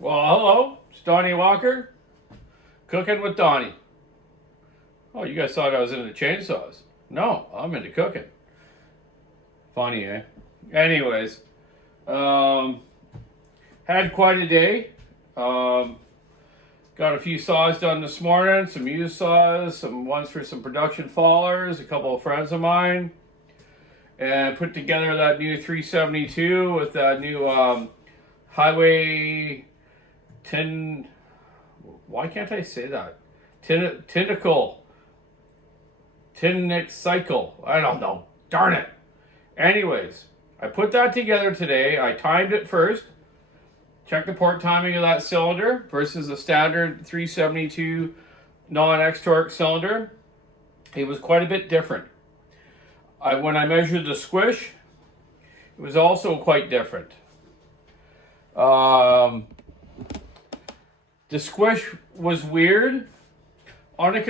Well, hello, it's Donny Walker, cooking with Donny. Oh, you guys thought I was into chainsaws. No, I'm into cooking. Funny, eh? Anyways, um, had quite a day. Um, got a few saws done this morning, some used saws, some ones for some production fallers, a couple of friends of mine, and put together that new 372 with that new hyway 10. Why can't I say that? Tentacle. Tinnick cycle. I don't know. Darn it. Anyways, I put that together today. I timed it first. Check the port timing of that cylinder versus the standard 372 non-X torque cylinder. It was quite a bit different. When I measured the squish, it was also quite different. The squish was weird. On a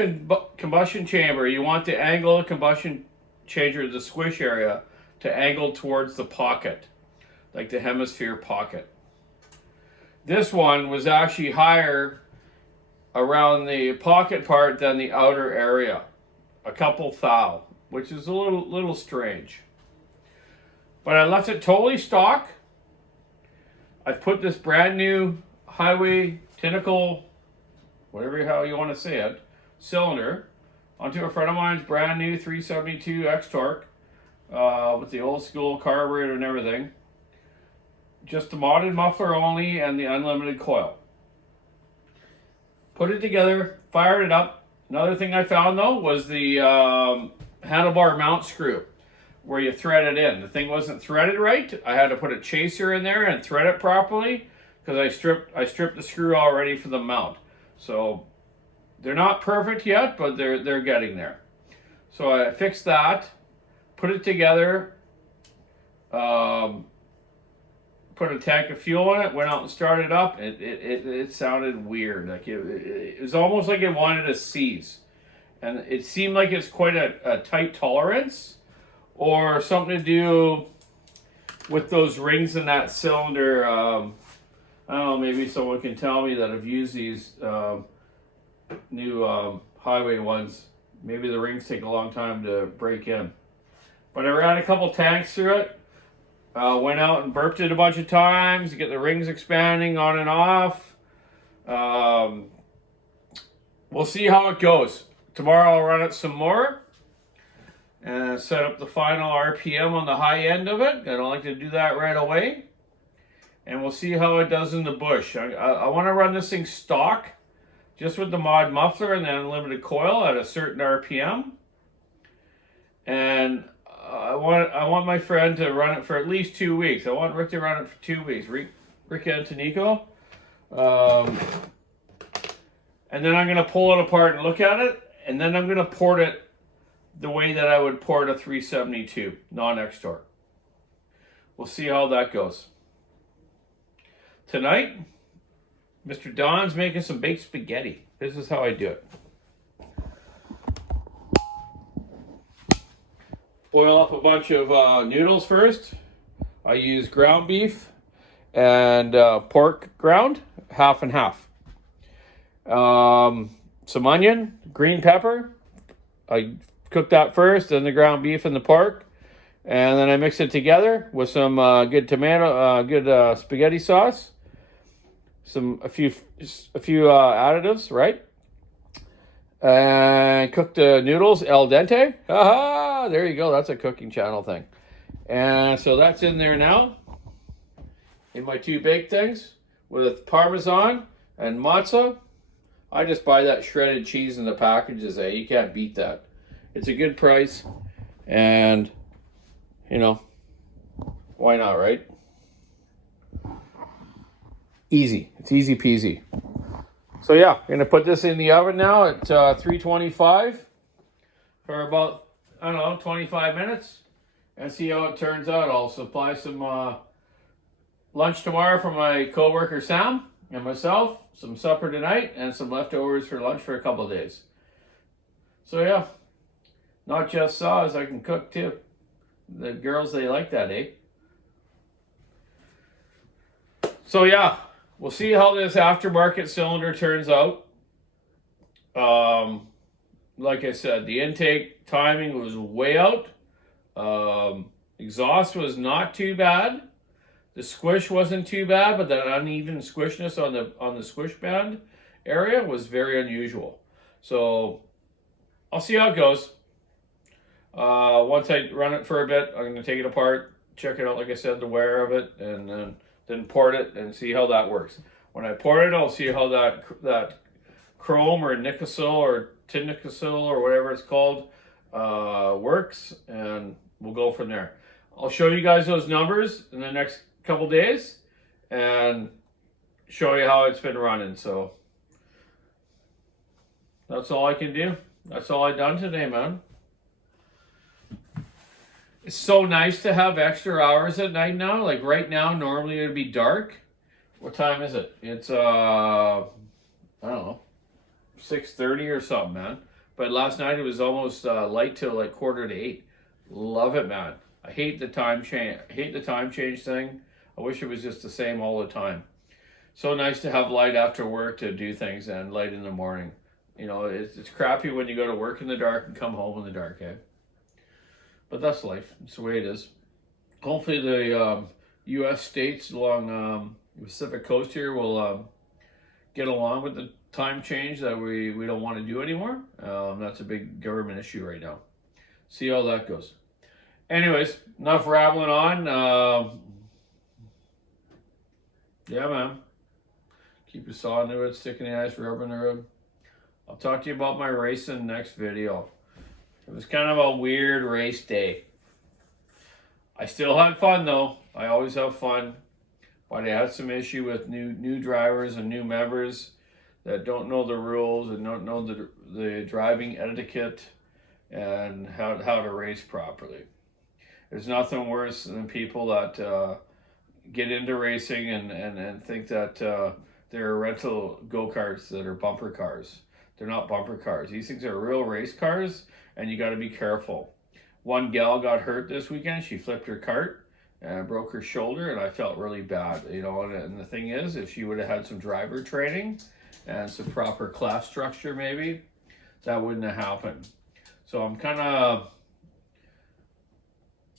combustion chamber, you want the angle of combustion chamber, the squish area, to angle towards the pocket, like the hemisphere pocket. This one was actually higher around the pocket part than the outer area, a couple thou, which is a little strange. But I left it totally stock. I put this brand new hyway tentacle, whatever the hell you want to say it, cylinder onto a friend of mine's brand new 372 X torque with the old school carburetor and everything. Just the modded muffler only and the unlimited coil. Put it together, fired it up. Another thing I found though was the handlebar mount screw where you thread it in. The thing wasn't threaded right. I had to put a chaser in there and thread it properly because I stripped the screw already for the mount. So they're not perfect yet, but they're getting there. So I fixed that, put it together, put a tank of fuel in it, went out and started up. It sounded weird. Like it was almost like it wanted to seize. And it seemed like it's quite a tight tolerance or something to do with those rings in that cylinder. I don't know, maybe someone can tell me that have used these new hyway ones. Maybe the rings take a long time to break in. But I ran a couple tanks through it. Went out and burped it a bunch of times to get the rings expanding on and off. We'll see how it goes. Tomorrow I'll run it some more and set up the final RPM on the high end of it. I don't like to do that right away. And we'll see how it does in the bush. I want to run this thing stock, just with the mod muffler and the unlimited coil at a certain RPM. And I want my friend to run it for at least 2 weeks. I want Rick to run it for 2 weeks. Rick and Tanico. And then I'm going to pull it apart and look at it. And then I'm going to port it the way that I would port a 372 non-X torque. We'll see how that goes. Tonight, Mr. Don's making some baked spaghetti. This is how I do it. Boil up a bunch of noodles first. I use ground beef and pork ground, half and half. Some onion, green pepper. I cook that first, then the ground beef and the pork. And then I mix it together with some good spaghetti sauce. A few additives, right? And cook the noodles al dente. Aha! There you go. That's a cooking channel thing. And so that's in there now. In my 2 baked things with Parmesan and mozza. I just buy that shredded cheese in the packages. You can't beat that. It's a good price. And, you know, why not, right? Easy. It's easy peasy. So yeah, I'm going to put this in the oven now at 325 for about, 25 minutes and see how it turns out. I'll supply some lunch tomorrow for my coworker Sam and myself, some supper tonight, and some leftovers for lunch for a couple of days. So yeah, not just saws, I can cook too. The girls, they like that, eh? So yeah, we'll see how this aftermarket cylinder turns out. Like I said, the intake timing was way out. Exhaust was not too bad. The squish wasn't too bad, but that uneven squishness on the squish band area was very unusual. So I'll see how it goes. Once I run it for a bit, I'm going to take it apart, check it out, like I said, the wear of it, and then port it and see how that works. When I port it, I'll see how that chrome or nickel or tin nickel or whatever it's called works, and we'll go from there. I'll show you guys those numbers in the next couple days and show you how it's been running. So that's all I can do. That's all I done today, man. It's so nice to have extra hours at night now. Like right now, normally it'd be dark. What time is it? It's I don't know, 6:30 or something, man. But last night it was almost light till like 7:45. Love it, man. I hate the time change. I hate the time change thing. I wish it was just the same all the time. So nice to have light after work to do things and light in the morning. You know, it's crappy when you go to work in the dark and come home in the dark, eh? But that's life. It's the way it is. Hopefully the U.S. states along the Pacific coast here will get along with the time change that we don't want to do anymore. That's a big government issue right now. See how that goes. Anyways, enough rambling on. Yeah, man. Keep your saw into it, stick in the ice, rub in the rub. I'll talk to you about my racing next video. It was kind of a weird race day. I still had fun though. I always have fun. But I had some issue with new drivers and new members that don't know the rules and don't know the driving etiquette and how to race properly. There's nothing worse than people that get into racing and think that they're rental go-karts that are bumper cars. They're not bumper cars. These things are real race cars, and you got to be careful. One gal got hurt this weekend. She flipped her cart and broke her shoulder, and I felt really bad. You know, and the thing is, if she would have had some driver training and some proper class structure, maybe that wouldn't have happened. So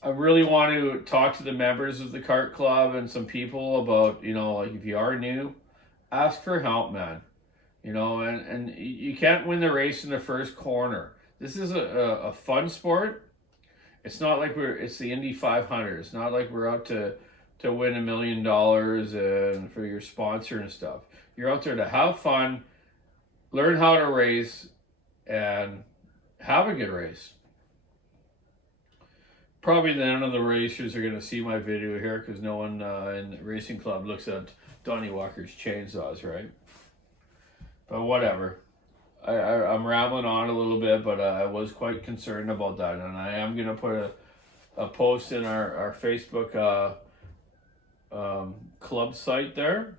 I really want to talk to the members of the kart club and some people about, you know, like if you are new, ask for help, man. You know, and you can't win the race in the first corner. This is a fun sport. It's not like it's the Indy 500. It's not like we're out to win $1 million and for your sponsor and stuff. You're out there to have fun, learn how to race, and have a good race. Probably none of the racers are going to see my video here because no one in the racing club looks at Donny Walker's chainsaws, right? But whatever. I'm rambling on a little bit, but I was quite concerned about that. And I am going to put a post in our Facebook club site there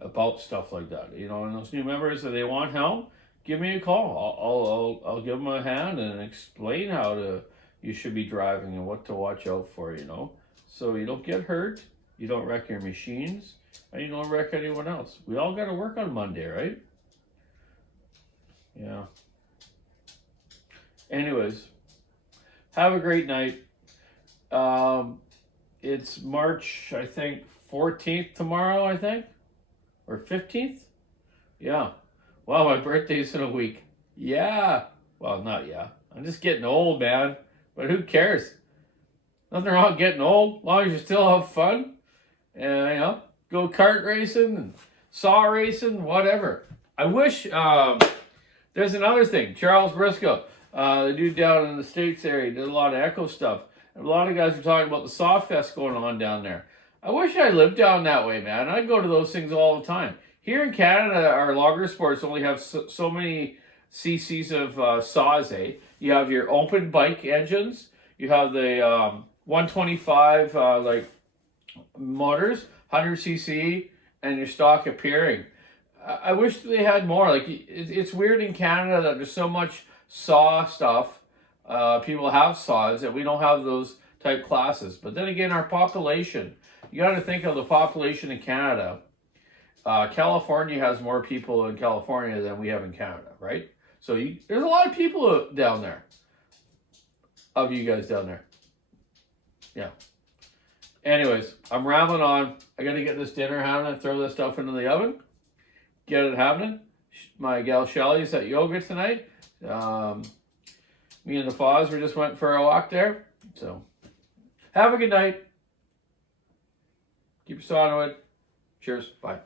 about stuff like that. You know, and those new members, if they want help, give me a call. I'll give them a hand and explain how you should be driving and what to watch out for, you know. So you don't get hurt, you don't wreck your machines, and you don't wreck anyone else. We all got to work on Monday, right? Yeah. Anyways, have a great night. It's March, I think, 14th tomorrow, I think. Or 15th? Yeah. Wow, my birthday's in a week. Yeah. Well, not yeah. I'm just getting old, man. But who cares? Nothing wrong with getting old, as long as you still have fun. And, you know, go kart racing and saw racing, whatever. I wish, there's another thing. Charles Briscoe, the dude down in the States area, did a lot of echo stuff. And a lot of guys were talking about the Saw Fest going on down there. I wish I lived down that way, man. I'd go to those things all the time. Here in Canada, our logger sports only have so many cc's of saws, eh? You have your open bike engines. You have the 125 like motors, 100cc, and your stock appearing. I wish they had more. Like it's weird in Canada that there's so much saw stuff. People have saws that we don't have those type classes. But then again, our population. You got to think of the population in Canada. California has more people in California than we have in Canada, right? So there's a lot of people down there. Of you guys down there. Yeah. Anyways, I'm rambling on. I got to get this dinner happening, throw this stuff into the oven, get it happening. My gal Shelly's at yoga tonight. Me and the Foz, we just went for a walk there. So, have a good night. Keep your saw on wood. Cheers. Bye.